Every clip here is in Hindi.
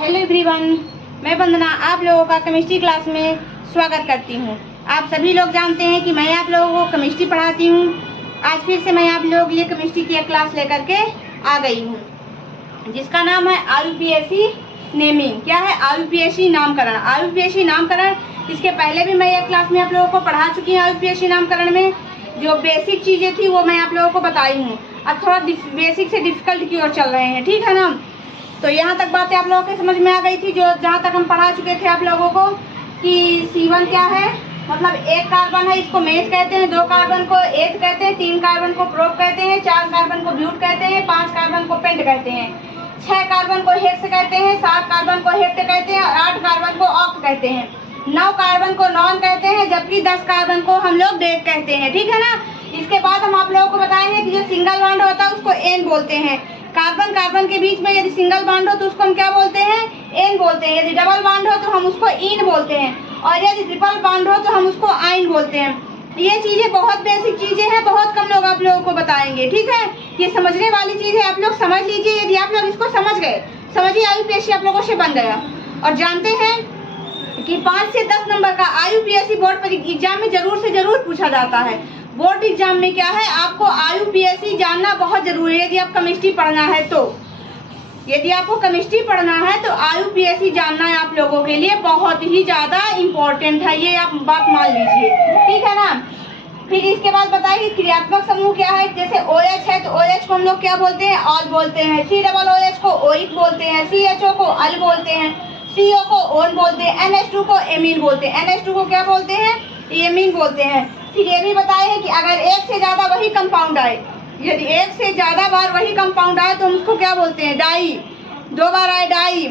हेलो एवरीवन, मैं वंदना आप लोगों का केमिस्ट्री क्लास में स्वागत करती हूँ। आप सभी लोग जानते हैं कि मैं आप लोगों को केमिस्ट्री पढ़ाती हूँ। आज फिर से मैं आप लोगों के लिए केमिस्ट्री की एक क्लास लेकर के आ गई हूँ, जिसका नाम है IUPAC नेमिंग। क्या है IUPAC नामकरण? IUPAC नामकरण, इसके पहले भी मैं एक क्लास में आप लोगों को पढ़ा चुकी हूँ। IUPAC नामकरण में जो बेसिक चीज़ें थी वो मैं आप लोगों को बताई हूँ। अब थोड़ा बेसिक से डिफिकल्ट की ओर चल रहे हैं, ठीक है ना। तो यहाँ तक बातें आप लोगों के समझ में आ गई थी, जो जहाँ तक हम पढ़ा चुके थे आप लोगों को कि C1 क्या है, मतलब एक कार्बन है, इसको मेथ कहते हैं, 2 कार्बन को एथ कहते हैं, 3 कार्बन को प्रोप कहते हैं, 4 कार्बन को ब्यूट कहते हैं, 5 कार्बन को पेंट कहते हैं, 6 कार्बन को हेक्स कहते हैं, 7 कार्बन को हेप्ट कहते हैं और 8 कार्बन को ऑक्ट कहते हैं, 9 कार्बन को नॉन कहते हैं, जबकि 10 कार्बन को हम लोग डेट कहते हैं, ठीक है ना। इसके बाद हम आप लोगों को बताएंगे कि जो सिंगल बॉन्ड होता है उसको एन बोलते हैं। कार्बन कार्बन के बीच में यदि सिंगल बॉन्ड हो तो उसको हम क्या बोलते हैं? एन बोलते हैं। यदि डबल बॉन्ड हो तो हम उसको इन बोलते हैं, और यदि ट्रिपल बॉन्ड हो तो हम उसको आइन बोलते हैं। ये चीजें बहुत बेसिक चीजें हैं, बहुत कम लोग आप लोगों को बताएंगे, ठीक है। ये समझने वाली चीज है, आप लोग समझ लीजिए। यदि आप लोग इसको समझ गए, समझिए IUPAC आप लोगों से बन गया। और जानते हैं कि 5 से 10 नंबर का IUPAC बोर्ड एग्जाम में जरूर से जरूर पूछा जाता है। बोर्ड एग्जाम में क्या है, आपको IUPAC जानना बहुत जरूरी है। यदि आप केमिस्ट्री पढ़ना है तो, यदि आपको केमिस्ट्री पढ़ना है तो IUPAC जानना है आप लोगों के लिए बहुत ही ज्यादा इम्पोर्टेंट है, ये आप बात मान लीजिए, ठीक है ना। फिर इसके बाद बताइए क्रियात्मक समूह क्या है। जैसे OH है तो OH को हम लोग क्या बोलते हैं? ऑल बोलते हैं। COOH को ओइक बोलते हैं। CHO को अल बोलते हैं। CO को ओन बोलते हैं। NH2 को एमीन बोलते हैं। NH2 को क्या बोलते हैं? एमीन बोलते हैं। फिर ये भी बताए हैं कि अगर एक से ज्यादा वही कंपाउंड आए, यदि एक से ज्यादा बार वही कंपाउंड आए तो हम उसको क्या बोलते हैं? डाई। 2 बार आए डाई,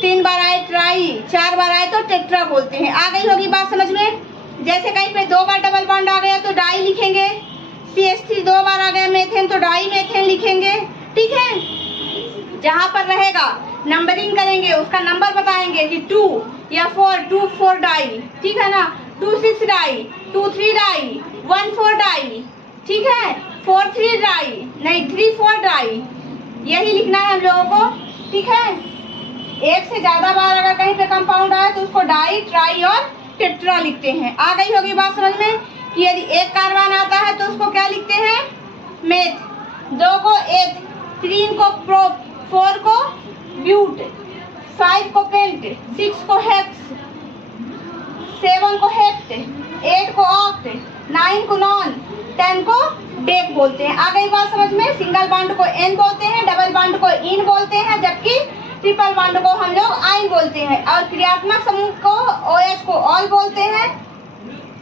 3 बार आए ट्राई, 4 बार आए तो टेट्रा बोलते हैं। आ गई होगी बात समझ में। जैसे कहीं पे 2 बार डबल बॉन्ड आ गया तो डाई लिखेंगे। CH3 2 बार आ गया मेथेन तो डाई मेथेन लिखेंगे, ठीक है। जहाँ पर रहेगा नंबरिंग करेंगे, उसका नंबर बताएंगे कि 2 या 4 डाई, ठीक है ना। 2 6 डाई, 2 3 डाई, 1 4 डाई, ठीक है। 4 3 डाई, नहीं 3 4 डाई, यही लिखना है हम लोगों को, ठीक है। एक से ज्यादा बार अगर कहीं पे कंपाउंड आए तो उसको डाई, ट्राई और टेट्रा लिखते हैं। आ गई होगी बात समझ में कि यदि एक कार्बन आता है तो उसको क्या लिखते हैं? मेथ, 2 को एथ, 3 को प्रोप, 4 को ब्यूट, 5 को पेंट, 6 को हेक्स, 7 को हेप्ट, 8 को ऑक्ट, 9 को नॉन, 10 को डेक बोलते हैं। आ गई बात समझ में। सिंगल बॉन्ड को एन बोलते हैं, डबल बॉन्ड को इन बोलते हैं, जबकि ट्रिपल बॉन्ड को हम लोग आइन बोलते हैं। और क्रियात्मक समूह को OH को ऑल बोलते हैं,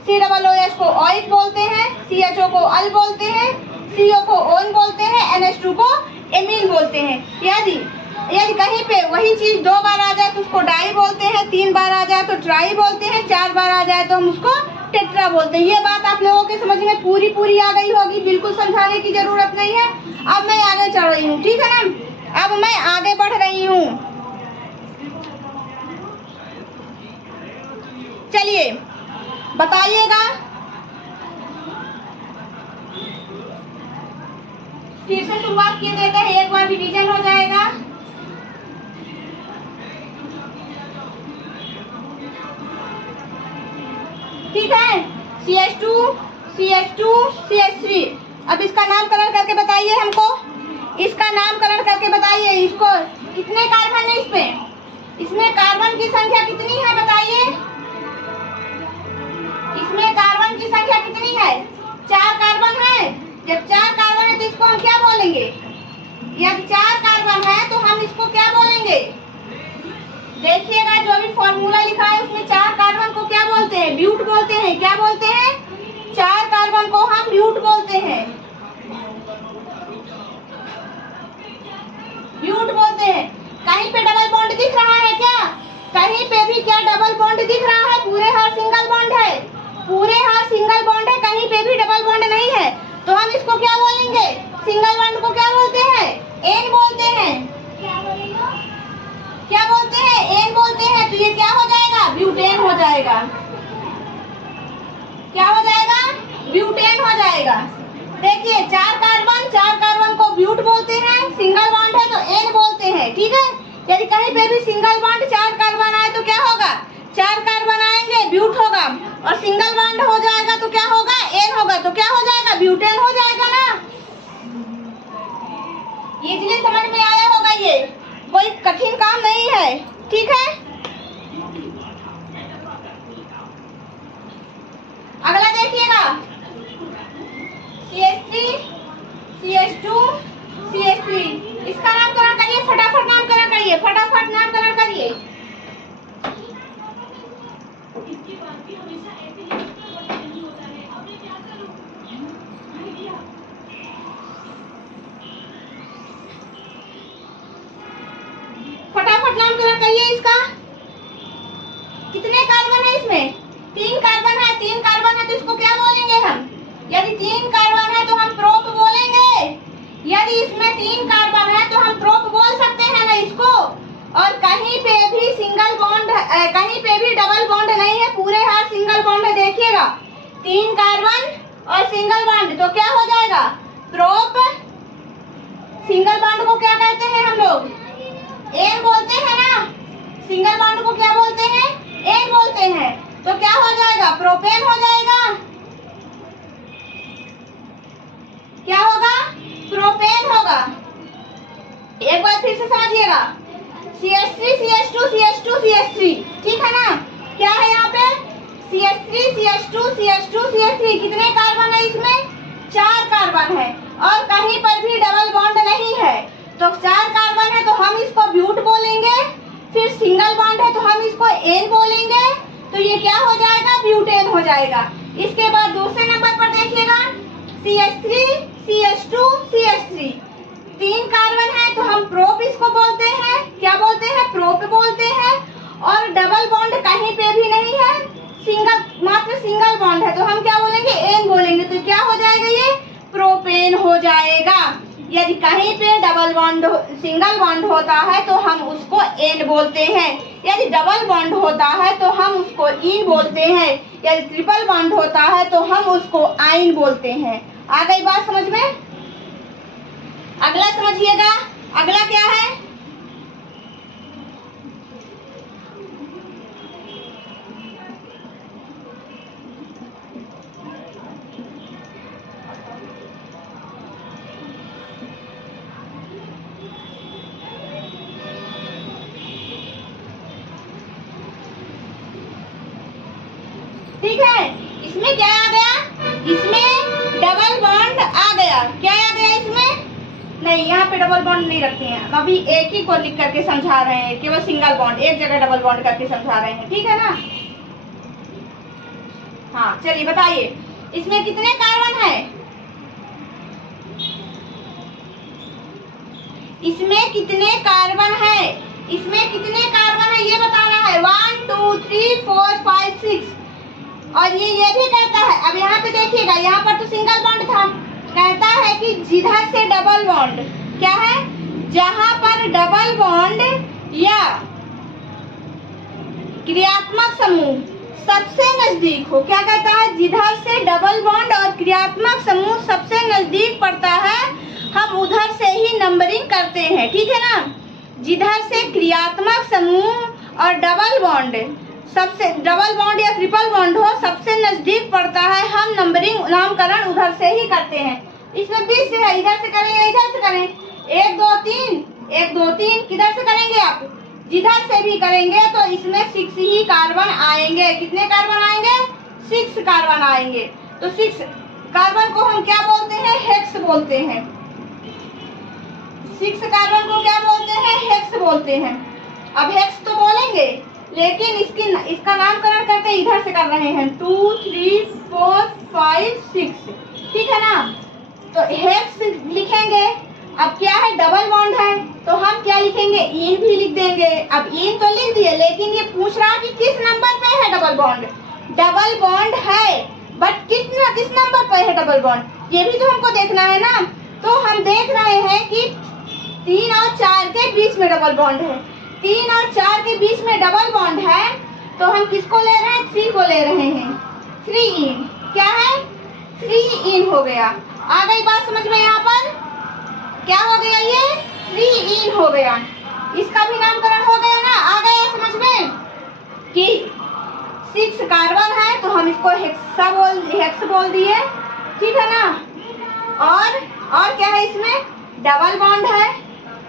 COOH को ओइक बोलते हैं, CHO को अल बोलते हैं, CO को ओन बोलते हैं, NH2 को एमीन बोलते हैं। यदि कहीं पे वही चीज 2 बार आ जाए तो उसको डाई बोलते हैं, 3 बार आ जाए तो ट्राई बोलते हैं, 4 बार आ जाए तो हम उसको टेट्रा बोलते हैं। ये बात आप लोगों के समझ में पूरी आ गई होगी, बिल्कुल समझाने की जरूरत नहीं है। अब मैं आगे चल रही हूँ, ठीक है ना। अब मैं आगे बढ़ रही हूँ, चलिए बताइएगा। फिर से शुरुआत किए देते हैं, एक बार रिवीजन हो जाएगा। ठीक है, CH2 CH2 CH3। अब इसका नामकरण करके बताइए हमको, इसका नामकरण करके बताइए। इसको कितने कार्बन है इसमें कार्बन की संख्या कितनी है बताइए। इसमें कार्बन की संख्या कितनी है? 4 कार्बन है। जब 4 कार्बन है तो इसको हम क्या बोलेंगे? यदि 4 कार्बन है तो हम इसको क्या बोलेंगे? देखिएगा जो भी फॉर्मूला लिखा है उसमें 4 कार्बन को क्या बोलते हैं? ब्यूट बोलते हैं। क्या बोलते हैं? 4 कार्बन को हम ब्यूट बोलते हैं, ब्यूट बोलते हैं। कहीं पे डबल बॉन्ड दिख रहा है क्या? कहीं पे भी क्या डबल बॉन्ड दिख रहा है? पूरे हर सिंगल बॉन्ड है, पूरे हर सिंगल बॉन्ड है, कहीं पे भी डबल बॉन्ड नहीं है। तो हम इसको क्या बोलेंगे? सिंगल बॉन्ड को क्या बोलते हैं? एन बोलते हैं। क्या बोलते हैं? एन बोलते हैं। तो ये क्या हो जाएगा? ब्यूटेन हो जाएगा। क्या हो जाएगा? ब्यूटेन हो जाएगा। देखिए 4 कार्बन को ब्यूट बोलते हैं, सिंगल बॉन्ड है तो एन बोलते हैं, ठीक है। यदि कहीं पे भी सिंगल बॉन्ड 4 कार्बन आए तो क्या होगा? 4 कार्बन आएंगे, ब्यूट होगा, और सिंगल बॉन्ड हो जाएगा तो क्या होगा? एन होगा, तो क्या हो जाएगा? ब्यूटेन हो जाएगा ना। इजीली समझ में आया होगा, ये कोई कठिन काम नहीं है, ठीक है। अगला देखिएगा, CH3 CH2 CH3, इसका नामकरण करिए, फटाफट नामकरण करिए, फटाफट नामकरण करिए। फटाफट नामकरण करिए इसका। कितने कार्बन है इसमें? 3 कार्बन है। 3 कार्बन है तो इसको क्या बोलेंगे हम? यदि 3 कार्बन है तो हम प्रोप बोलेंगे। यदि इसमें 3 कार्बन है तो हम प्रोप बोल सकते हैं ना इसको। और कहीं पे भी सिंगल बॉन्ड, कहीं पे भी डबल बॉन्ड नहीं है, पूरे हाथ सिंगल बॉन्ड है। देखिएगा, 3 कार्बन और सिंगल बॉन्ड तो क्या हो जाएगा? प्रोप। सिंगल बॉन्ड को क्या कहते हैं हम लोग? एन बोलते हैं ना। सिंगल बॉन्ड को क्या बोलते हैं? एन बोलते हैं। तो क्या हो जाएगा? प्रोपेन हो जाएगा। क्या होगा? प्रोपेन होगा। एक बार फिर से समझिएगा, CH3 CH2 CH2 CH3, ठीक है ना। क्या है यहाँ पे? CH3 CH2 CH2 CH3, कितने कार्बन है इसमें? 4 कार्बन है, और कहीं पर भी डबल बॉन्ड नहीं है। तो 4 कार्बन है तो हम इसको ब्यूट बोलेंगे, फिर सिंगल बॉन्ड है तो हम इसको एन बोलेंगे, तो ये क्या हो जाएगा? ब्यूटेन हो जाएगा। इसके बाद दूसरे नंबर पर देखिएगा, CH3 CH2 CH3, 3 कार्बन है तो हम प्रोप इसको बोलते हैं। क्या बोलते हैं? प्रोप बोलते हैं। और डबल बॉन्ड कहीं पे भी नहीं है, सिंगल, मात्र सिंगल बॉन्ड है तो हम क्या बोलेंगे? एन बोलेंगे। तो क्या हो जाएगा? ये प्रोपेन हो जाएगा। यदि कहीं पे डबल बॉन्ड, सिंगल बॉन्ड होता है तो हम उसको एन बोलते हैं। यदि डबल बॉन्ड होता है तो हम उसको इन बोलते हैं। यदि ट्रिपल बॉन्ड होता है तो हम उसको आइन बोलते हैं। आ गई बात समझ में? अगला समझिएगा, अगला क्या है? ठीक है, इसमें क्या आ गया? इसमें डबल बॉन्ड आ गया। क्या आ गया इसमें? नहीं, यहाँ पे डबल बॉन्ड नहीं रखते हैं, हम अभी एक ही को लिख करके समझा रहे हैं, केवल सिंगल बॉन्ड, एक जगह डबल बॉन्ड करके समझा रहे हैं, ठीक है ना। हाँ चलिए बताइए, इसमें कितने कार्बन है? इसमें कितने कार्बन है? इसमें कितने कार्बन है ये बताना है। 1 2 3 4 5 6। और ये भी कहता है, अब यहाँ पे देखिएगा, यहाँ पर तो सिंगल बॉन्ड था, कहता है कि जिधर से डबल बॉन्ड, क्या है? जहां पर डबल बॉन्ड या क्रियात्मक समूह सबसे नजदीक हो। क्या कहता है? जिधर से डबल बॉन्ड और क्रियात्मक समूह सबसे नजदीक पड़ता है, हम उधर से ही नंबरिंग करते हैं, ठीक है ना। जिधर से क्रियात्मक समूह और डबल बॉन्ड, सबसे डबल बॉन्ड या ट्रिपल बॉन्ड हो, सबसे नजदीक पड़ता है, हम नंबरिंग, नामकरण उधर से ही करते हैं। इसमें 20 से है, इधर से करें या इधर से करें? 1 2 3 1 2 3, किधर से करेंगे आप? जिधर से भी करेंगे तो इसमें 6 ही कार्बन आएंगे। कितने कार्बन आएंगे? 6 कार्बन आएंगे। तो 6 कार्बन को हम क्या बोलते हैं? हेक्स बोलते हैं। 6 कार्बन को क्या बोलते हैं? हेक्स बोलते हैं। अब हेक्स तो बोलेंगे, लेकिन इसका नामकरण करते इधर से कर रहे हैं। 2 3 4 5 6, ठीक है ना। तो हेक्स लिखेंगे। अब क्या है? डबल बॉन्ड है तो हम क्या लिखेंगे? इन भी लिख देंगे। अब इन तो लिख दिए, लेकिन ये पूछ रहा कि किस नंबर पे है डबल बॉन्ड। डबल बॉन्ड है, बट किस नंबर पे है डबल बॉन्ड, ये भी तो हमको देखना है ना। तो हम देख रहे हैं कि 3 और 4 के बीच में डबल बॉन्ड है। 3 और 4 के बीच में डबल बॉन्ड है तो हम किसको ले रहे हैं? 3 को ले रहे हैं। 3 इन, क्या है? 3 इन हो गया। आ गई बात समझ में? यहाँ पर क्या हो गया? ये 3 इन हो गया। इसका भी नामकरण हो गया ना, आ गया समझ में कि 6 कार्बन है तो हम इसको हेक्स बोल दिए, ठीक है ना। और क्या है इसमें, डबल बॉन्ड है।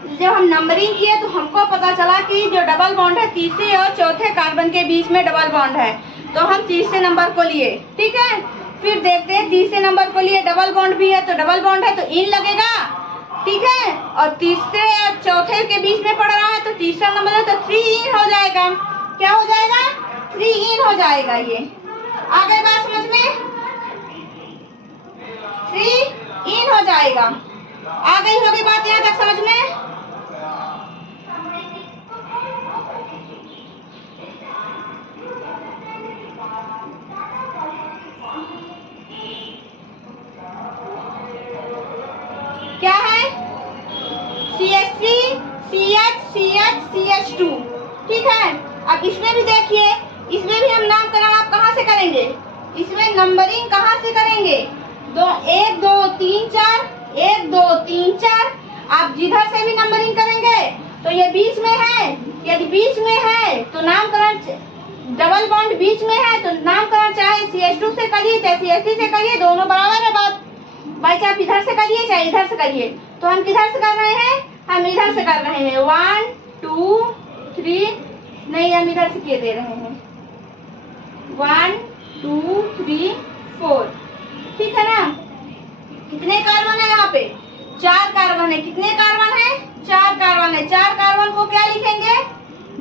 जब हम नंबरिंग किए तो हमको पता चला कि जो डबल बॉन्ड है तीसरे और चौथे कार्बन के बीच में डबल बॉन्ड है, तो हम तीसरे नंबर को लिए, ठीक है। फिर देखते हैं तीसरे नंबर को लिए डबल बॉन्ड भी है, तो डबल बॉन्ड है तो इन लगेगा, ठीक है। और तीसरे और चौथे के बीच में पड़ रहा है तो तीसरा नंबर है तो 3 इन हो जाएगा। क्या हो जाएगा, 3 इन हो जाएगा। ये आ गई बात समझ में, 3 इन हो जाएगा। आ गई होगी बात यहाँ तक समझ में। क्या है, CH3 CH CH CH2, ठीक है। अब इसमें भी देखिए, इसमें भी हम नामकरण आप कहाँ से करेंगे, इसमें नंबरिंग कहाँ से करेंगे, 1 2 3 4 1 2 3 4। आप जिधर से भी नंबरिंग करेंगे तो ये बीच में है, यदि बीच में है तो नामकरण, डबल बॉन्ड बीच में है तो नामकरण चाहे CH2 से करिए चाहे CH3 से करिए, दोनों बराबर है बात। भाई चाहे आप इधर से करिए चाहे इधर से करिए, तो हम किधर से कर रहे हैं, हम इधर से कर रहे हैं। 1 2 3, नहीं हम इधर से किए दे रहे हैं, 1 2 3 4, ठीक है ना। कितने कार्बन है यहाँ पे, 4 कार्बन है। कितने कार्बन है, 4 कार्बन है। 4 कार्बन को क्या लिखेंगे,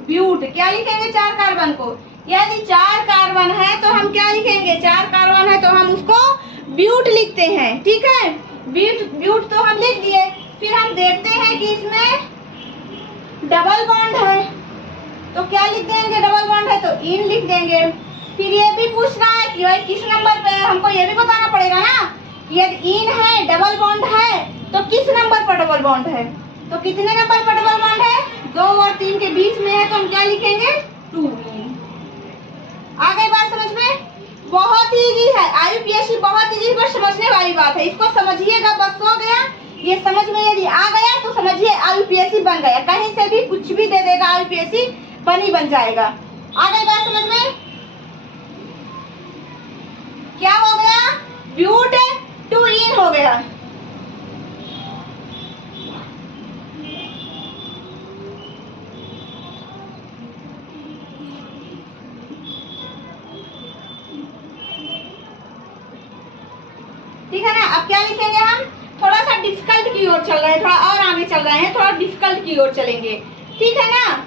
ब्यूट। क्या लिखेंगे 4 कार्बन को, यदि 4 कार्बन है तो हम क्या लिखेंगे, 4 कार्बन है तो हम उसको ब्यूट लिखते हैं, ठीक है। ब्यूट तो हम लिख दिए। फिर हम देखते हैं कि इसमें डबल बॉन्ड है तो क्या लिख देंगे, डबल बॉन्ड है तो इन लिख देंगे। फिर ये भी पूछ रहा है कि भाई किस नंबर पे है, हमको ये भी बताना पड़ेगा ना कि यदि इन है डबल बॉन्ड है तो किस नंबर पर डबल बॉन्ड है। तो कितने नंबर पर डबल बॉन्ड है, 2 और 3 के बीच में है तो हम क्या लिखेंगे, 2। आ गई बात समझ में, बहुत ही इजी है। IUPAC बहुत इजी पर समझने वाली बात है, इसको समझिएगा बस हो गया। ये समझ में यदि आ गया तो समझिए IUPAC बन गया, कहीं से भी कुछ भी दे देगा IUPAC बन जाएगा। आ गई बात समझ में, क्या हो गया, ब्यूट 2 इन हो गया। ठीक है ना। अब क्या लिखेंगे हम, थोड़ा सा डिफिकल्ट की ओर चल रहे हैं, थोड़ा और आगे चल रहे हैं, थोड़ा डिफिकल्ट की ओर चलेंगे, ठीक है ना।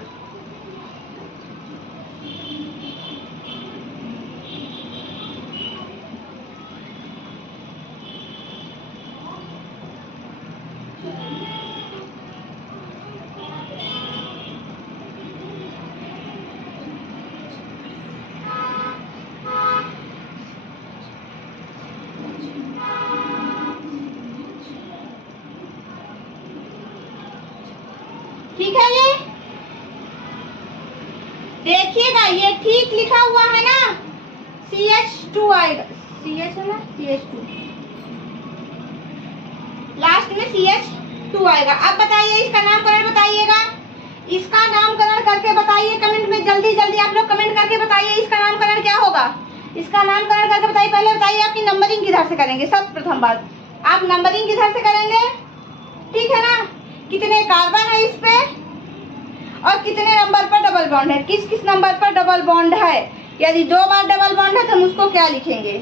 ठीक है, ये देखिएगा, ये ठीक लिखा हुआ है ना, CH2 आएगा, CH है ना, CH2 लास्ट में CH2 आएगा। अब बताइए इसका नामकरण बताइएगा, इसका नामकरण करके बताइए कमेंट में, जल्दी जल्दी आप लोग कमेंट करके बताइए इसका नामकरण क्या होगा। इसका नामकरण करके बताइए। पहले बताइए आपकी नंबरिंग किधर से करेंगे, सब प्रथम बात आप नंबरिंग किधर से करेंगे, ठीक है ना। कितने कार्बन है इस पे और कितने नंबर पर डबल बॉन्ड है, किस किस नंबर पर डबल बॉन्ड है। यदि 2 बार डबल बॉन्ड है तो हम उसको क्या लिखेंगे,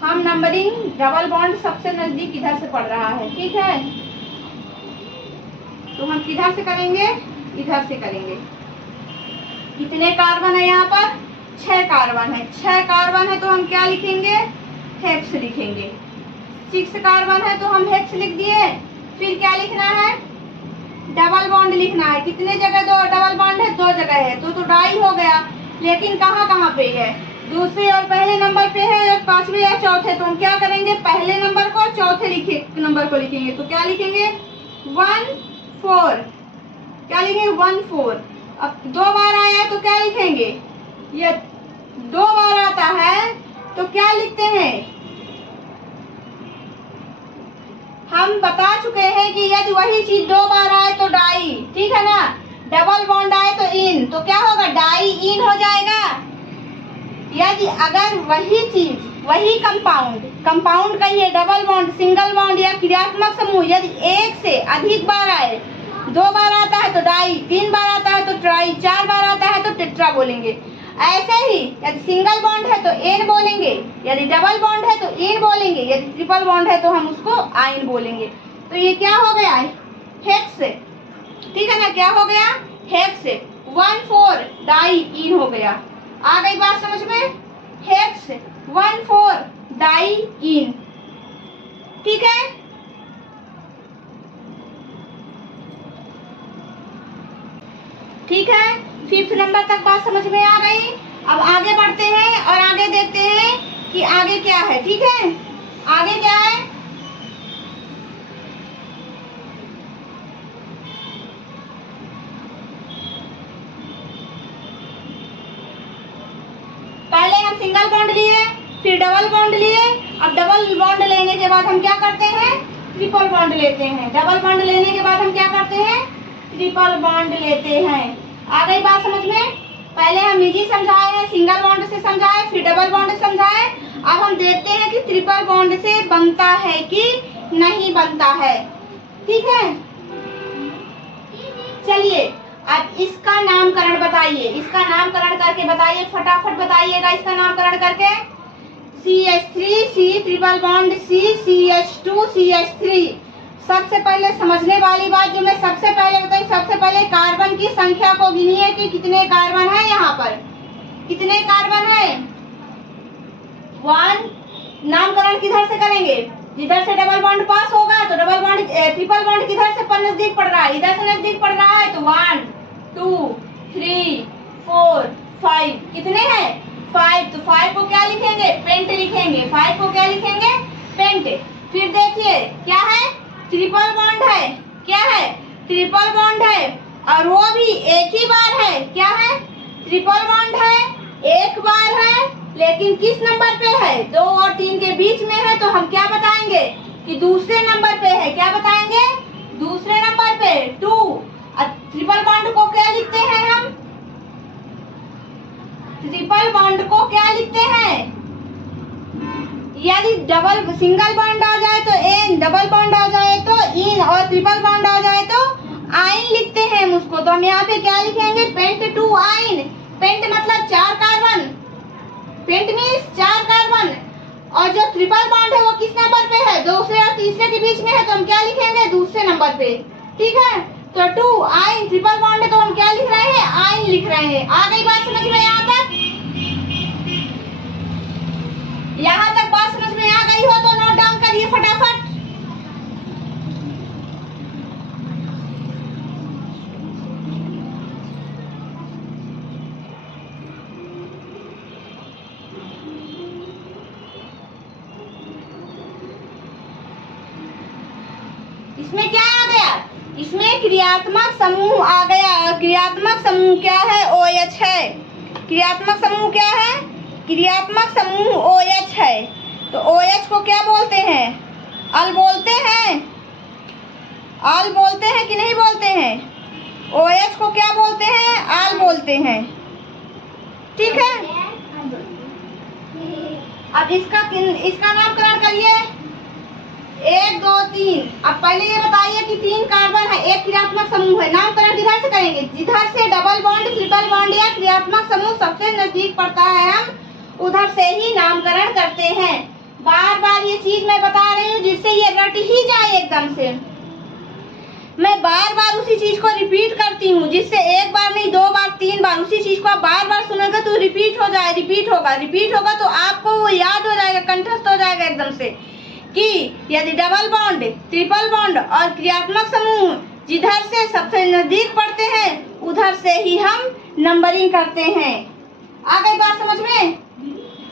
हम नंबरिंग डबल बॉन्ड सबसे नजदीक इधर से पड़ रहा है, ठीक है, तो हम किधर से करेंगे, इधर से करेंगे। कितने कार्बन है यहाँ पर, 6 कार्बन है। 6 कार्बन है तो हम क्या लिखेंगे, हेक्स लिखेंगे। 6 कार्बन है तो हम हेक्स लिख दिए। फिर क्या लिखना है, डबल बॉन्ड लिखना है। कितने जगह दो डबल बॉन्ड है, 2 जगह है, तो डाई हो गया। लेकिन कहाँ कहाँ पे है, दूसरे और पहले नंबर पे है और 5वें या चौथे, तो हम क्या करेंगे, पहले नंबर को और चौथे नंबर को लिखेंगे। तो क्या लिखेंगे, 1 4, क्या लिखेंगे 1 4। अब 2 बार आया है तो क्या लिखेंगे, ये 2 बार आता है तो क्या लिखते हैं? हम बता चुके हैं कि यदि वही चीज 2 बार आए तो डाई, ठीक है ना। डबल बॉन्ड आए तो इन, तो क्या होगा? डाई इन हो जाएगा। यदि अगर वही चीज, वही कंपाउंड का ये डबल बॉन्ड, सिंगल बॉन्ड या क्रियात्मक समूह यदि एक से अधिक बार आए, 2 बार आता है तो डाई, 3 बार आता है तो ट्राई, 4 बार आता है तो टेट्रा बोलेंगे। ऐसे ही यदि सिंगल बॉन्ड है तो एन बोलेंगे, यदि डबल बॉन्ड है तो इन बोलेंगे, यदि ट्रिपल बॉन्ड है तो हम उसको आइन बोलेंगे। तो ये क्या हो गया? हेक्स, ठीक है ना। क्या हो गया? हेक्स 1,4 डाई इन हो गया। आ गई बात समझ में? हेक्स 1,4 डाई इन, ठीक है। ठीक है, 5th नंबर तक बात समझ में आ गई। अब आगे बढ़ते हैं और आगे देखते हैं कि आगे क्या है, ठीक है। आगे क्या है? पहले हम सिंगल बॉन्ड लिए, फिर डबल बॉन्ड लिए। अब डबल बॉन्ड लेने के बाद हम क्या करते हैं? ट्रिपल बॉन्ड लेते हैं। डबल बॉन्ड लेने के बाद हम क्या करते हैं? ट्रिपल बॉन्ड लेते हैं। आ गई बात समझ में? पहले हम इजी समझाए हैं, सिंगल बॉन्ड से समझाए, फिर डबल बॉन्ड से समझाए। अब हम देखते हैं कि ट्रिपल बॉन्ड से बनता है कि नहीं बनता है, ठीक है। चलिए अब इसका नामकरण बताइए, इसका नामकरण करके बताइए, फटाफट बताइएगा इसका नामकरण करके। CH3 C triple bond C CH2 CH3। सबसे पहले समझने वाली बात जो मैं सबसे पहले बताई, सबसे पहले कार्बन की संख्या को गिनिए कि कितने कार्बन है। यहाँ पर कितने कार्बन है? 1। नामकरण किधर से करेंगे? जिधर से डबल बॉन्ड पास होगा तो डबल बॉन्ड, ट्रिपल बॉन्ड किधर से पर नजदीक पड़ रहा है? इधर से नजदीक पड़ रहा है तो 1 2 3 4 5। कितने हैं? 5। तो 5 को क्या लिखेंगे? पेंट लिखेंगे। 5 को क्या लिखेंगे? पेंट। फिर देखिए क्या है? ट्रिपल बॉन्ड है। क्या है? ट्रिपल बॉन्ड है और वो भी एक ही बार है। क्या है? ट्रिपल बॉन्ड है, एक बार है, लेकिन किस नंबर पे है? 2 और 3 के बीच में है। तो हम क्या बताएंगे कि दूसरे नंबर पे है। क्या बताएंगे? दूसरे नंबर पे 2। ट्रिपल बॉन्ड को क्या लिखते हैं हम? ट्रिपल बॉन्ड को क्या लिखते हैं? यदि डबल सिंगल बॉन्ड आ जाए तो एन, डबल बॉन्ड आ जाए तो इन और ट्रिपल बॉन्ड आ जाए तो आइन लिखते हैं हम उसको। तो हम यहाँ पे क्या लिखेंगे? पेंट 2 आइन। पेंट मतलब 4 कार्बन, पेंट मीन्स 4 कार्बन। और जो ट्रिपल बॉन्ड है वो किस नंबर पे है? दूसरे और तीसरे के बीच में है। तो हम क्या लिखेंगे? दूसरे नंबर पे, ठीक है। तो 2 आइन ट्रिपल बॉन्ड है तो हम क्या लिख रहे हैं? आइन लिख रहे हैं। आ गई बात समझ में? यहाँ तक बात समझ में आ गई हो तो नोट डाउन करिए फटाफट। इसमें क्या आ गया? इसमें क्रियात्मक समूह आ गया। क्रियात्मक समूह क्या है? OH है। क्रियात्मक समूह क्या है? क्रियात्मक समूह OH है। तो OH को क्या बोलते हैं? अल बोलते हैं। अल बोलते हैं कि नहीं बोलते हैं? OH को क्या बोलते हैं? अल बोलते हैं, ठीक है। अब इसका नामकरण करिए। 1 2 3। अब पहले ये बताइए कि 3 कार्बन है, एक क्रियात्मक समूह है। नामकरण किधर से करेंगे? जिधर से डबल बॉन्ड, ट्रिपल बॉन्ड या क्रियात्मक समूह सबसे नजदीक पड़ता है हम उधर से ही नामकरण करते हैं। बार बार ये चीज मैं बता रही हूँ जिससे ये रट ही जाए एकदम से। मैं बार बार उसी चीज को रिपीट करती हूँ जिससे एक बार नहीं 2 बार 3 बार उसी चीज को आप बार बार सुनोगे तो रिपीट हो जाए, रिपीट होगा तो आपको वो याद हो जाएगा, कंठस्थ हो जाएगा एकदम से कि यदि डबल बॉन्ड, ट्रिपल बॉन्ड और क्रियात्मक समूह जिधर से सबसे नजदीक पड़ते हैं उधर से ही हम नंबरिंग करते हैं। आ गई बात समझ में?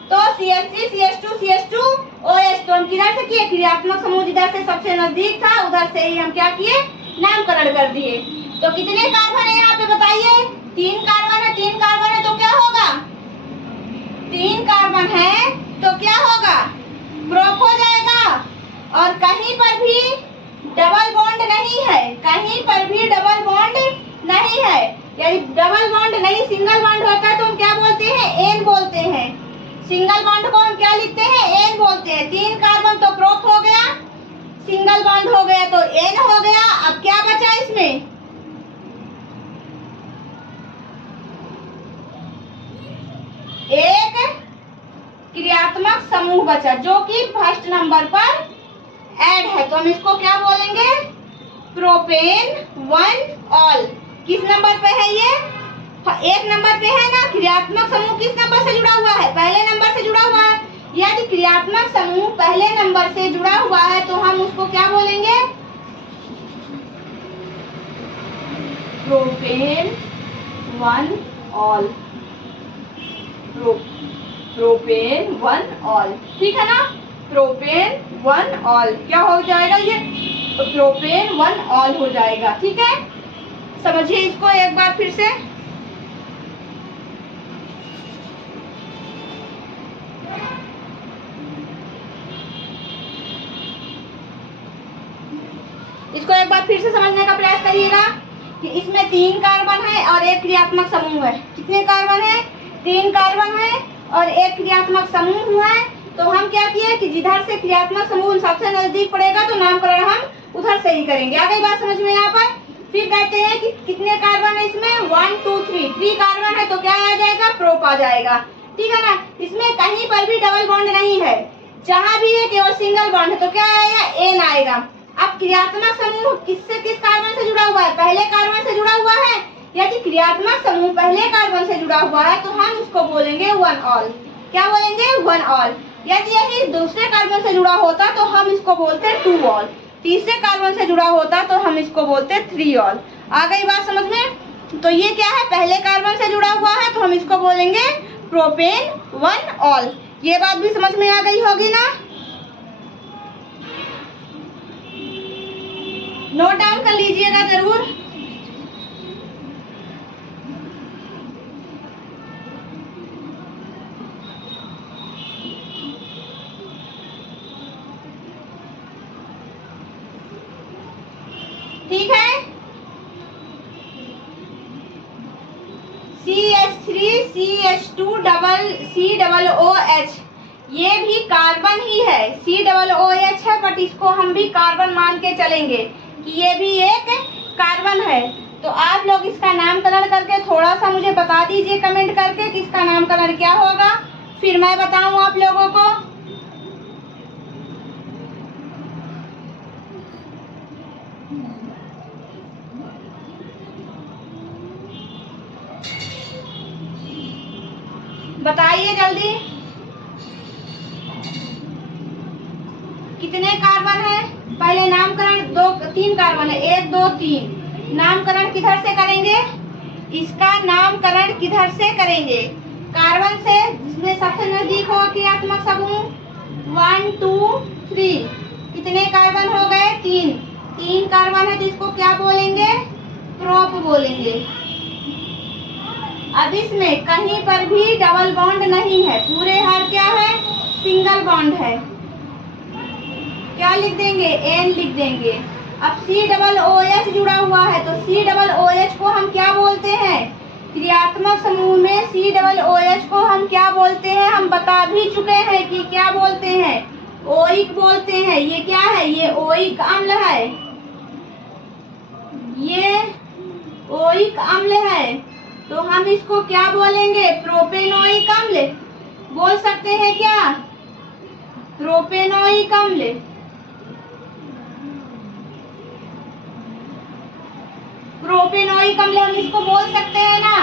तो CH3 CH2 CH2 OH तो हम किधर से किए? क्रियात्मक समूह जिधर से सबसे नजदीक था उधर से ही हम क्या किए? नामकरण कर दिए। तो कितने कार्बन है यहाँ पे बताइए? 3 कार्बन है। 3 कार्बन है तो क्या होगा? यदि डबल बॉन्ड नहीं सिंगल बॉन्ड होता है तो हम क्या बोलते हैं, एन बोलते हैं। सिंगल बॉन्ड को हम क्या लिखते हैं, एन बोलते हैं। 3 कार्बन तो प्रोप हो गया, सिंगल बॉन्ड हो गया तो एन हो गया। अब क्या बचा इसमें, एक क्रियात्मक समूह बचा जो कि फर्स्ट नंबर पर ऐड है, तो हम इसको क्या बोलेंगे, प्रोपेन 1 ऑल। किस नंबर पे है ये, 1 नंबर पे है ना। क्रियात्मक समूह किस नंबर से जुड़ा हुआ है, पहले नंबर से जुड़ा हुआ है। यदि क्रियात्मक समूह पहले नंबर से जुड़ा हुआ है तो हम उसको क्या बोलेंगे, प्रोपेन 1 ऑल। प्रोपेन 1 ऑल, ठीक है ना। प्रोपेन 1 ऑल क्या हो जाएगा, ये प्रोपेन 1 ऑल हो जाएगा, ठीक है। समझिए इसको एक बार फिर से। इसको एक बार फिर से समझने का प्रयास करिएगा कि इसमें 3 कार्बन है और एक क्रियात्मक समूह है। कितने कार्बन है, 3 कार्बन है और एक क्रियात्मक समूह है। तो हम क्या किए कि जिधर से क्रियात्मक समूह सबसे नजदीक पड़ेगा तो नामकरण हम उधर से ही करेंगे। आ गई बात समझ में यहाँ पर। फिर कहते हैं कि कितने कार्बन है इसमें, 1 2 3 कार्बन है तो क्या आ जाएगा, प्रोप आ जाएगा, ठीक है ना। इसमें कहीं पर भी डबल बॉन्ड नहीं है, जहां भी है केवल सिंगल बॉन्ड है तो क्या आएगा, एन आएगा। अब क्रियात्मक समूह किससे किस कार्बन से जुड़ा हुआ है, पहले कार्बन से जुड़ा हुआ है। यदि क्रियात्मक समूह पहले कार्बन से जुड़ा हुआ है तो हम उसको बोलेंगे 1 ऑल। क्या बोलेंगे, 1 ऑल। यदि यही दूसरे कार्बन से जुड़ा होता तो हम इसको बोलते 2 ऑल। तीसरे कार्बन से जुड़ा होता तो हम इसको बोलते 3 ऑल। आ गई बात समझ में। तो ये क्या है, पहले कार्बन से जुड़ा हुआ है तो हम इसको बोलेंगे प्रोपेन 1 ऑल। ये बात भी समझ में आ गई होगी ना। नोट डाउन कर लीजिएगा जरूर। ठीक है। CH3 CH2 COOH ये भी कार्बन ही है, COOH है, बट इसको हम भी कार्बन मान के चलेंगे कि ये भी एक कार्बन है। तो आप लोग इसका नामकरण करके थोड़ा सा मुझे बता दीजिए कमेंट करके कि इसका नामकरण क्या होगा, फिर मैं बताऊं आप लोगों को। बताइए जल्दी, कितने कार्बन है, पहले नामकरण 3 कार्बन है, 1 2 3। नामकरण किधर से करेंगे, इसका नामकरण किधर से करेंगे, कार्बन से जिसमें सबसे नजदीक हो क्रियात्मक समूह 1 2 3। कितने कार्बन हो गए, 3 कार्बन है तो इसको क्या बोलेंगे, प्रोप बोलेंगे। अब इसमें कहीं पर भी डबल बॉन्ड नहीं है, पूरे हर क्या है, सिंगल बॉन्ड है। क्या लिख देंगे, एन लिख देंगे। अब COOH जुड़ा हुआ है तो COOH को हम क्या बोलते हैं, क्रियात्मक समूह में COOH को हम क्या बोलते हैं, हम बता भी चुके हैं कि क्या बोलते हैं, ओइक बोलते हैं। ये क्या है, ये ओइक अम्ल है, ये ओइक अम्ल है तो हम इसको क्या बोलेंगे, प्रोपेनोइक अम्ल बोल सकते हैं क्या, प्रोपेनोइक अम्ल। प्रोपेनोइक अम्ल हम इसको बोल सकते हैं ना।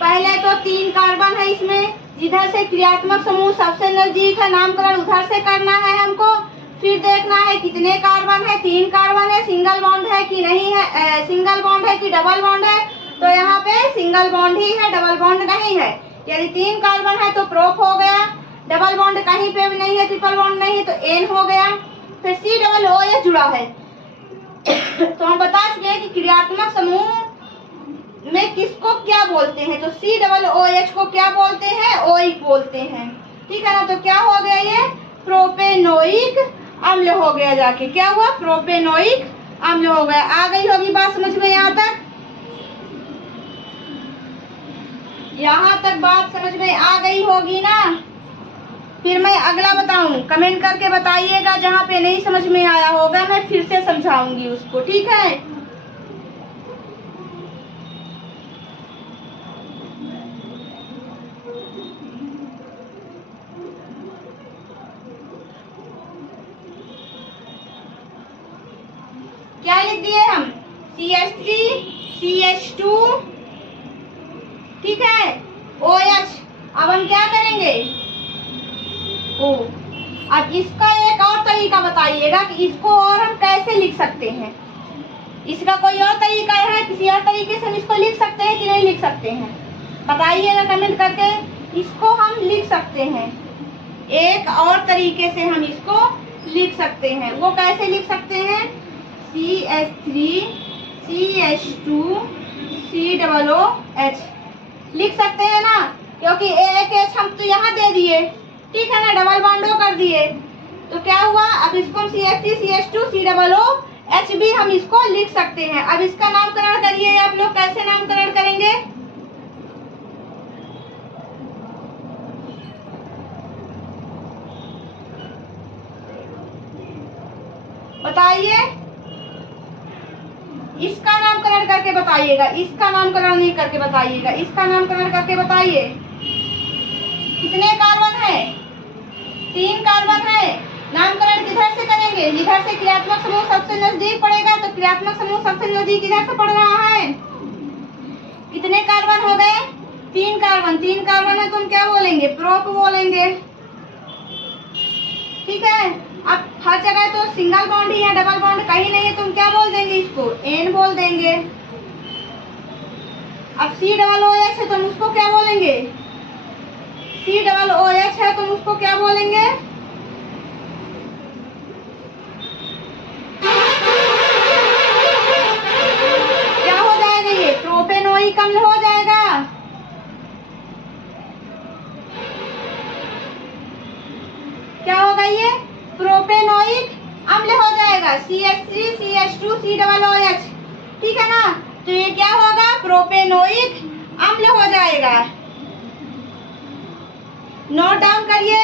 पहले तो 3 कार्बन है इसमें, जिधर से क्रियात्मक समूह सबसे नजदीक है नामकरण उधर से करना है हमको। फिर देखना है कितने कार्बन है, 3 कार्बन है, सिंगल बॉन्ड है कि नहीं है, सिंगल बॉन्ड है कि डबल बॉन्ड है, तो यहाँ पे सिंगल बॉन्ड ही है, डबल बॉन्ड नहीं है। यदि 3 कार्बन है तो प्रोप हो गया, डबल बॉन्ड कहीं पे भी नहीं है, ट्रिपल बॉन्ड नहीं है तो एन हो गया। फिर COOH जुड़ा है तो हम बता चुके हैं कि क्रियात्मक समूह में किसको क्या बोलते हैं, तो COOH को क्या बोलते हैं, ओइक बोलते हैं, ठीक है ना। तो क्या हो गया, ये प्रोपेनोइक अम्ल हो गया, जाके क्या हुआ, प्रोपेनोइक अम्ल हो गया। आ गई होगी बात समझ में यहाँ तक। यहाँ तक बात समझ में आ गई होगी ना? फिर मैं अगला बताऊं, कमेंट करके बताइएगा। जहाँ पे नहीं समझ में आया होगा मैं फिर से समझाऊंगी उसको, ठीक है? क्या लिख दिए हम? CH3 CH2, ठीक है, OH। अब हम क्या करेंगे? ओ, अब इसका एक और तरीका बताइएगा कि इसको और हम कैसे लिख सकते हैं। इसका कोई और तरीका है? किसी और तरीके से हम इसको लिख सकते हैं कि नहीं लिख सकते हैं? बताइएगा कमेंट करके। इसको हम लिख सकते हैं, एक और तरीके से हम इसको लिख सकते हैं। वो कैसे लिख सकते हैं? CH3 CH2 COOH लिख सकते हैं ना, क्योंकि एक H हम तो यहाँ दे दिए, ठीक है ना, डबल बॉन्डो कर दिए। तो क्या हुआ? अब इसको हम CH3 CH2 COOH भी हम इसको लिख सकते हैं। अब इसका नामकरण करिए आप लोग। कैसे नामकरण करेंगे? बताइए। इसका नामकरण करके बताइएगा, इसका नामकरण नहीं करके बताइएगा। इसका नामकरण करके बताइए। कितने कार्बन है? 3 कार्बन है। नामकरण किधर से करेंगे? जिधर से क्रियात्मक समूह सबसे नजदीक पड़ेगा। तो क्रियात्मक समूह सबसे नजदीक इधर से पड़ रहा है। कितने कार्बन हो गए? 3 कार्बन। 3 कार्बन है तो हम क्या बोलेंगे? प्रोप बोलेंगे, ठीक है। अब हर जगह तो सिंगल बॉन्ड ही है, डबल बॉन्ड कहीं नहीं है, तुम क्या बोल देंगे? इसको N बोल देंगे। अब COOH है, तुम उसको क्या बोलेंगे? COOH है, तुम उसको क्या बोलेंगे? क्या हो जाएगा? ये प्रोपेनोइक अम्ल हो जाएगा। क्या होगा? ये प्रोपेनोइक अम्ल हो जाएगा। CH3 CH2 COOH, ठीक है ना। तो ये क्या होगा? प्रोपेनोइक अम्ल हो जाएगा। नोट डाउन करिए।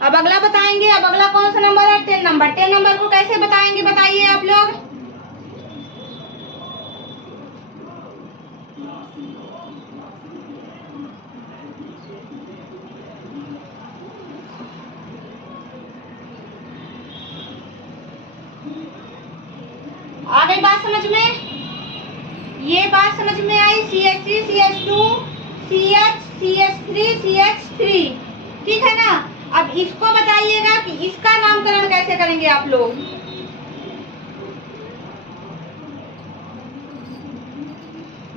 अब अगला बताएंगे। अब अगला कौन सा नंबर है? 10 नंबर। 10 नंबर को कैसे बताएंगे? बताइए आप लोग। आ गई बात समझ में? ये बात समझ में आई? CH3 CH2 CH CH3 CH3, ठीक है ना। अब इसको बताइएगा कि इसका नामकरण कैसे करेंगे आप लोग।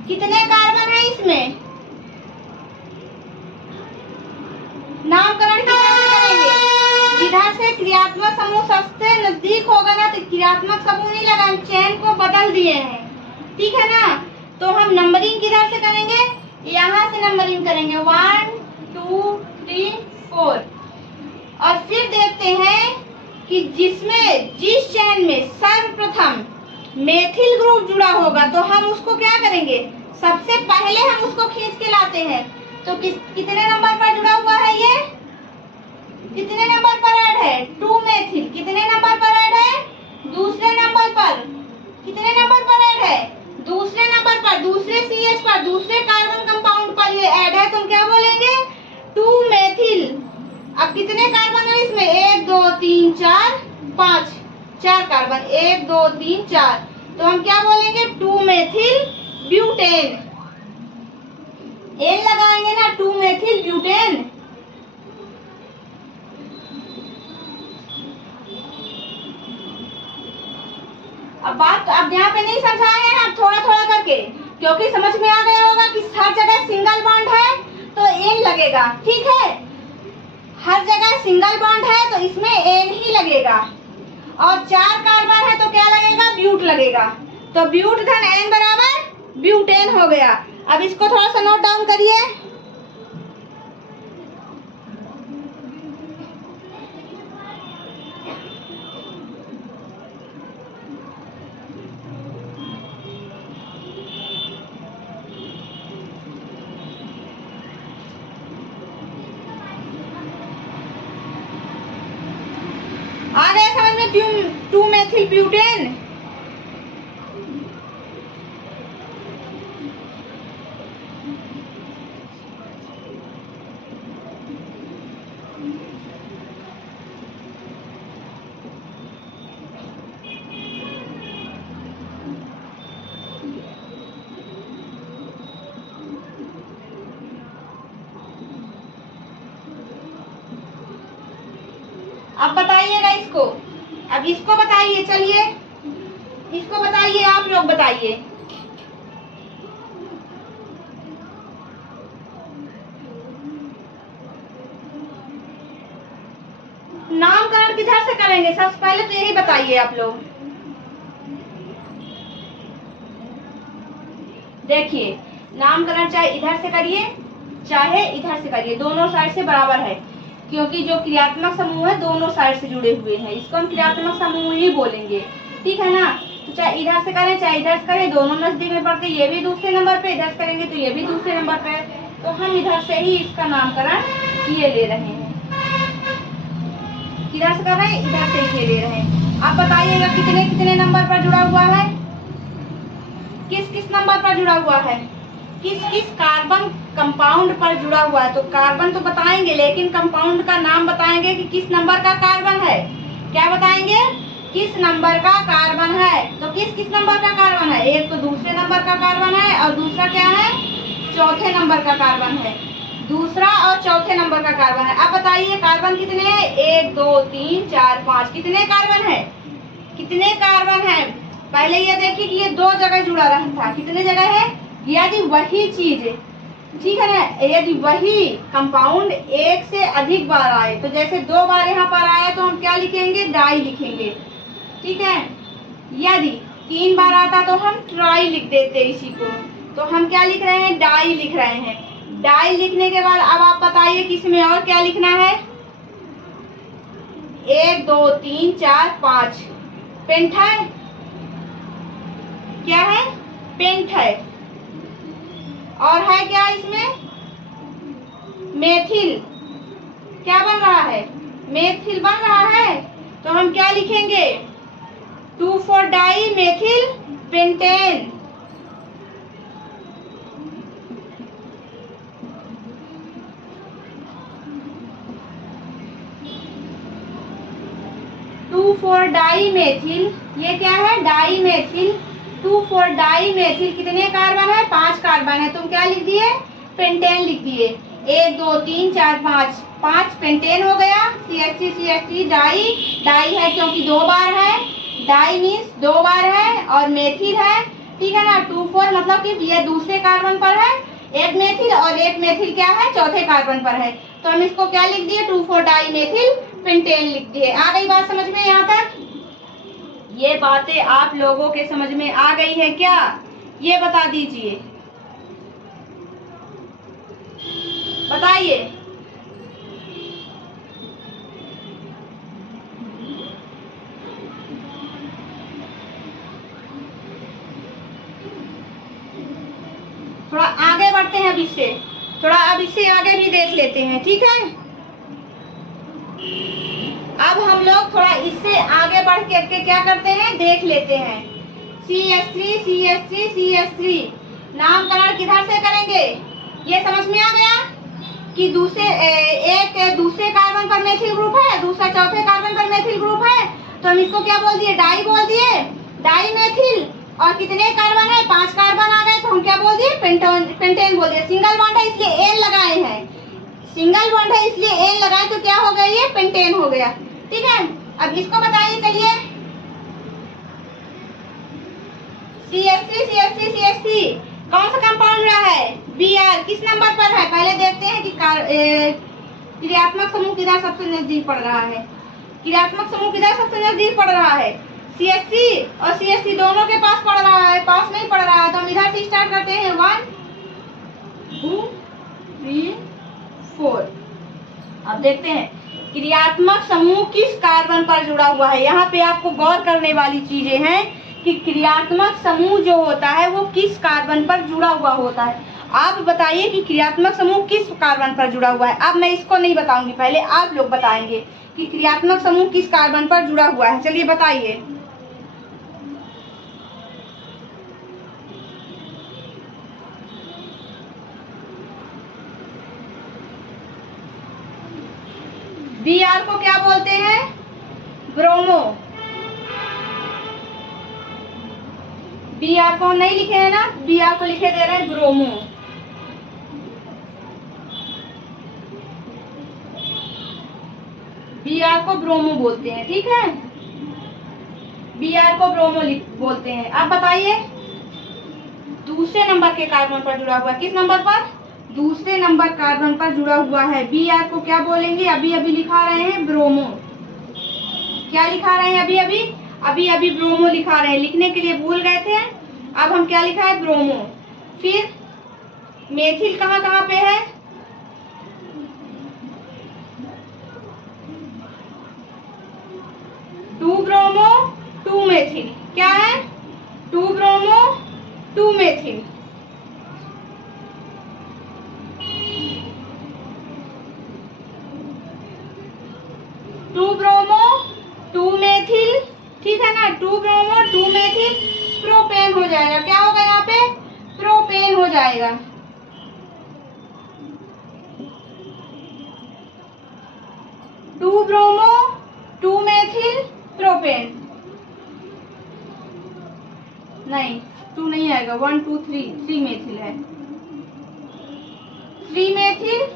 कितने कार्बन है इसमें? नामकरण कैसे करेंगे? जिधर से क्रियात्मक समूह सबसे नजदीक होगा ना, तो क्रियात्मक समूह नहीं लगा, हम चेन को बदल दिए हैं, ठीक है ना। तो हम नंबरिंग किधर से करेंगे? यहाँ से नंबरिंग करेंगे, 1 2 3 4। और फिर देखते हैं कि जिस चैन में सर्वप्रथम मेथिल ग्रुप जुड़ा होगा तो हम उसको क्या करेंगे? सबसे पहले हम उसको खींच के लाते हैं। तो कितने नंबर पर जुड़ा हुआ है ये? कितने नंबर पर ऐड है? 2 मेथिल। कितने नंबर पर ऐड है? दूसरे नंबर पर। कितने नंबर पर ऐड है? दूसरे नंबर पर, दूसरे CH पर, दूसरे कार्बन कंपाउंड पर ये ऐड है। तो क्या बोलेंगे? 2 मेथिल। अब कितने कार्बन है इसमें? 1 2 3 4 5, 4 कार्बन। 1 2 3 4। तो हम क्या बोलेंगे? 2 मेथिल ब्यूटेन। N लगाएंगे ना, 2 मेथिल ब्यूटेन। अब यहाँ पे नहीं समझाए हैं, अब थोड़ा थोड़ा करके, क्योंकि समझ में आ गया होगा कि हर जगह सिंगल बॉन्ड है तो N लगेगा, ठीक है। हर जगह सिंगल बॉन्ड है तो इसमें एन ही लगेगा, और 4 कार्बन है तो क्या लगेगा, ब्यूट लगेगा। तो ब्यूट धन एन बराबर ब्यूटेन हो गया। अब इसको थोड़ा सा नोट डाउन करिए। आ गया समझ में 2 मेथिल ब्यूटेन। अब बताइएगा इसको, अब इसको बताइए, चलिए इसको बताइए, आप लोग बताइए। नामकरण किधर से करेंगे, सबसे पहले तो यही बताइए आप लोग। देखिए नामकरण चाहे इधर से करिए चाहे इधर से करिए, दोनों साइड से बराबर है, क्योंकि जो क्रियात्मक समूह है दोनों साइड से जुड़े हुए हैं, इसको हम क्रियात्मक समूह ही बोलेंगे, ठीक है ना। तो चाहे इधर से करें चाहे इधर से करें, दोनों नजदीक में पड़ते, ये भी दूसरे नंबर पे, इधर से करेंगे तो ये भी दूसरे नंबर पे, तो हम इधर से ही इसका नामकरण किए ले रहे हैं। किधर से कर रहे हैं, इधर से ही ले रहे हैं। आप बताइएगा कितने कितने नंबर पर जुड़ा हुआ है, किस किस नंबर पर जुड़ा हुआ है, किस किस कार्बन कंपाउंड पर जुड़ा हुआ है। तो कार्बन तो बताएंगे, लेकिन कंपाउंड का नाम बताएंगे कि किस नंबर का कार्बन है। क्या बताएंगे, किस नंबर का कार्बन है। तो किस किस नंबर का कार्बन है, एक तो दूसरे नंबर का कार्बन है और दूसरा क्या है, चौथे नंबर का कार्बन है। दूसरा और चौथे नंबर का कार्बन है। अब बताइए कार्बन कितने हैं, 1 2 3 4 5, कितने कार्बन है, कितने कार्बन है। पहले ये देखिए कि ये 2 जगह जुड़ा रहा था, कितने जगह है, यदि वही चीज, ठीक है ना, यदि वही कंपाउंड एक से अधिक बार आए, तो जैसे 2 बार यहाँ पर आया तो हम क्या लिखेंगे, डाई लिखेंगे, ठीक है। यदि 3 बार आता तो हम ट्राई लिख देते इसी को, तो हम क्या लिख रहे हैं, डाई लिख रहे हैं। डाई लिखने के बाद अब आप बताइए कि इसमें और क्या लिखना है, 1 2 3 4 5, पेंट है, क्या है, पेंट है। और है क्या इसमें, मेथिल, क्या बन रहा है, मेथिल बन रहा है। तो हम क्या लिखेंगे, 2,4 di methyl pentane. Di methyl, ये क्या है, डाई मेथिल, 2,4 डाई मेथिल, कितने कार्बन है, 5 कार्बन है। तुम क्या लिख दिए, पेंटेन लिख दिए। 1 2 3 4 5, 5 पेंटेन हो गया। CH3 डाई, डाई है क्योंकि 2 बार है, डाई मीन्स 2 बार है, और मेथिल है, ठीक है ना। 2,4 मतलब कि ये दूसरे कार्बन पर है, एक मेथिल, और एक मेथिल क्या है, चौथे कार्बन पर है। तो हम इसको क्या लिख दिए, 2,4 डाई मेथिल पेंटेन लिख दिए। आ गई बात समझ में, यहाँ तक ये बातें आप लोगों के समझ में आ गई है क्या, ये बता दीजिए, बताइए। थोड़ा आगे बढ़ते हैं, अब इससे आगे भी देख लेते हैं, ठीक है। अब हम लोग थोड़ा इससे आगे बढ़ के क्या करते हैं, देख लेते हैं। CH3 नामकरण किधर से करेंगे, ये समझ में आ गया कि एक दूसरे कार्बन पर मेथिल ग्रुप है, दूसरा चौथे कार्बन पर मेथिल ग्रुप है, तो हम इसको क्या बोल दिए, डाई बोल दिए, डाई मेथिल। और कितने कार्बन है, 5 कार्बन आ गए, तो हम क्या बोल दिए, पेंटेन बोल दिए। सिंगल बॉन्ड है इसलिए एन लगाए हैं, सिंगल बॉन्ड है इसलिए एन लगाए, तो क्या हो गया, ये पेंटेन हो गया, ठीक है। अब इसको बताइए, चलिए। CH3 कौन सा कंपाउंड रहा है, Br, किस नंबर पर है, पहले देखते हैं कि क्रियात्मक समूह किधर सबसे नजदीक पड़ रहा है? क्रियात्मक समूह किधर सबसे नजदीक पड़ रहा है? CH3 और CH3 दोनों के पास पड़ रहा है, पास नहीं पड़ रहा है। तो हम इधर से स्टार्ट करते हैं। 1 2 3 4। अब देखते हैं क्रियात्मक समूह किस कार्बन पर जुड़ा हुआ है। यहाँ पे आपको गौर करने वाली चीजें हैं कि क्रियात्मक समूह जो होता है वो किस कार्बन पर जुड़ा हुआ होता है। आप बताइए कि क्रियात्मक समूह किस कार्बन पर जुड़ा हुआ है। अब मैं इसको नहीं बताऊंगी, पहले आप लोग बताएंगे कि क्रियात्मक समूह किस कार्बन पर जुड़ा हुआ है। चलिए बताइए। Br को क्या बोलते हैं? ब्रोमो। Br को नहीं लिखे हैं ना, Br को लिखे दे रहे हैं ब्रोमो। Br को ब्रोमो बोलते हैं, ठीक है। Br को ब्रोमो बोलते हैं। अब बताइए दूसरे नंबर के कार्बन पर जुड़ा हुआ है। किस नंबर पर? दूसरे नंबर कार्बन पर जुड़ा हुआ है। Br को क्या बोलेंगे? अभी अभी लिखा रहे हैं ब्रोमो। क्या लिखा रहे हैं? अभी अभी ब्रोमो लिखा रहे हैं। लिखने के लिए भूल गए थे। अब हम क्या लिखा है? ब्रोमो। फिर मेथिल कहाँ कहाँ पे है? To bromo to methyl. क्या है? To bromo to methyl. To bromo to methyl, ठीक है ना। To bromo to methyl propane हो जाएगा। क्या होगा यहाँ पे? प्रोपेन हो जाएगा। To bromo to methyl propane. नहीं, 2 नहीं आएगा। 1 2 3 मेथिल है। 3 मेथिल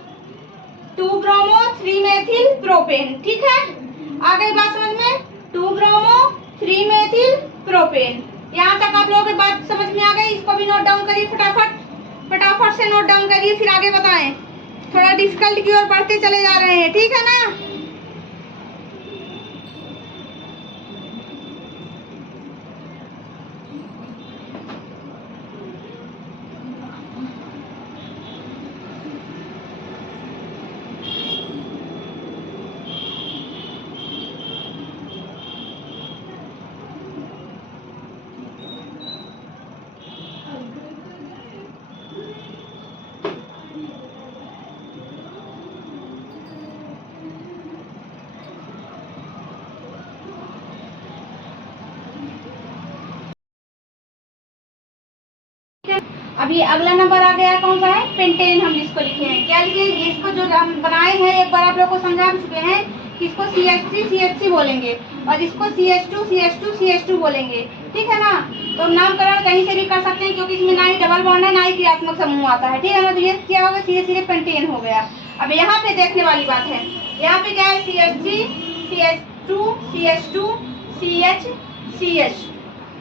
2 ब्रोमो 3 मेथिल प्रोपेन, ठीक है। आ गई बात समझ में? 2 ब्रोमो 3 मेथिल प्रोपेन। यहाँ तक आप लोगों की बात समझ में आ गई? इसको भी नोट डाउन करिए फटाफट से नोट डाउन करिए, फिर आगे बताएं। थोड़ा डिफिकल्ट की ओर बढ़ते चले जा रहे हैं, ठीक है ना। अभी अगला नंबर आ गया, कौन सा है? पेंटेन। हम इसको लिखे हैं। क्या लिखे? इसको जो हम बनाए हैं एक बार आप लोग को समझा चुके हैं कि इसको CH3 CH3 बोलेंगे और इसको CH2 CH2 CH2 बोलेंगे, ठीक है ना। तो नामकरण कहीं से भी कर सकते हैं क्योंकि इसमें ना ही डबल बॉन्ड है ना ही क्रियात्मक समूह आता है, ठीक है ना। तो ये क्या होगा? धीरे धीरे पेंटेन हो गया। अब यहाँ पे देखने वाली बात है, यहाँ पे क्या है? CH3 CH2 CH2 CH CH,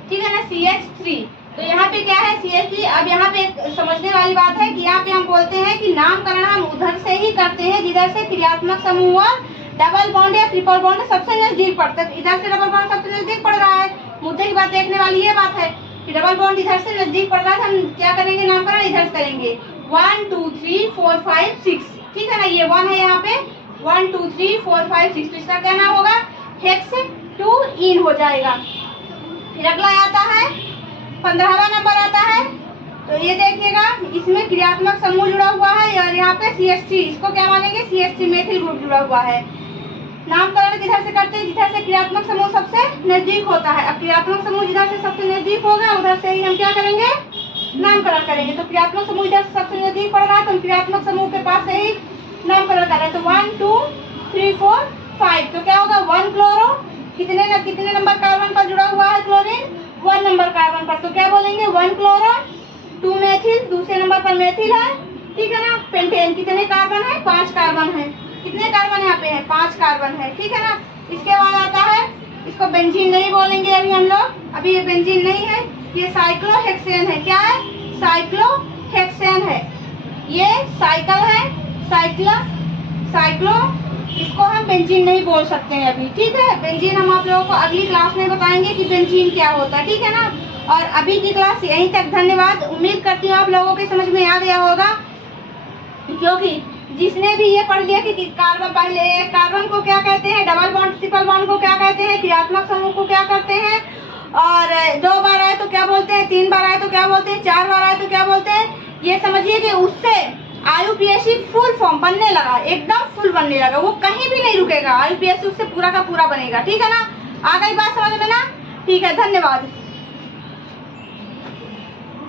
ठीक है ना। CH3। तो यहाँ पे क्या है? CH3। अब यहाँ पे समझने वाली बात है कि यहाँ पे हम बोलते हैं कि नामकरण हम उधर से ही करते हैं जिधर से क्रियात्मक समूह डबल बॉन्ड या ट्रिपल बॉन्ड सबसे नजदीक पड़ता है। इधर से डबल बॉन्ड सबसे नजदीक पड़ रहा है। मुद्दे की बात देखने वाली ये बात है कि डबल बॉन्ड इधर से नजदीक पड़ रहा है। हम क्या करेंगे? नामकरण इधर से करेंगे। 1 2 3 4 5 6, ठीक है ना। ये 1 है यहाँ पे। 1 2 3 4 5 6। तो इसका क्या नाम होगा? हेक्स-2-ईन हो जाएगा। फिर अगला आता है 15वां नंबर आता है। तो ये देखिएगा, इसमें क्रियात्मक समूह जुड़ा हुआ है और यहाँ पे CH3, इसको क्या मानेंगे? CH3 मेथिल ग्रुप जुड़ा हुआ है। नामकरण किधर से करते हैं? जिधर से क्रियात्मक समूह सबसे नजदीक होता है। अब क्रियात्मक समूह जिधर से सबसे नजदीक होगा उधर से ही हम क्या करेंगे? नामकरण करेंगे। तो क्रियात्मक समूह इधर से सबसे नजदीक पड़ रहा है तो हम क्रियात्मक समूह के पास से ही नामकरण कर रहे हैं। तो 1 2 3 4 5। तो क्या होगा? 1 क्लोरो। कितने नंबर कार्बन पर जुड़ा हुआ है क्लोरीन? 1 नंबर कार्बन पर। तो क्या बोलेंगे? 1 क्लोरो 2 मेथिल। दूसरे नंबर पर मेथिल है, ठीक है ना। पेंटेन कितने कार्बन है? 5 कार्बन है। कितने कार्बन यहाँ पे है? 5 कार्बन है, ठीक है ना। इसके बाद आता है, इसको बेंजीन नहीं बोलेंगे अभी हम लोग। अभी ये बेंजीन नहीं है, ये साइक्लोहेक्सेन है। क्या है? साइक्लोहेक्सेन है। ये साइकिल है, साइक्लो, इसको हम बेंजीन नहीं बोल सकते हैं अभी, ठीक है। बेंजीन हम आप लोगों को अगली क्लास में बताएंगे कि बेंजीन क्या होता है, ठीक है ना। और अभी की क्लास यहीं तक, धन्यवाद। उम्मीद करती हूँ आप लोगों के समझ में आ गया होगा, क्योंकि जिसने भी ये पढ़ लिया कि कार्बन, पहले कार्बन को क्या कहते हैं, डबल बॉन्ड ट्रिपल बॉन्ड को क्या कहते हैं, क्रियात्मक समूह को क्या करते हैं, और 2 बार आए तो क्या बोलते हैं, 3 बार आए तो क्या बोलते हैं, 4 बार आए तो क्या बोलते हैं, ये समझिए कि उससे IUPAC फुल फॉर्म बनने लगा, एकदम फुल बनने लगा, वो कहीं भी नहीं रुकेगा, IUPAC उससे पूरा का पूरा बनेगा, ठीक है ना। आ गई बात समझ में ना, ठीक है, धन्यवाद।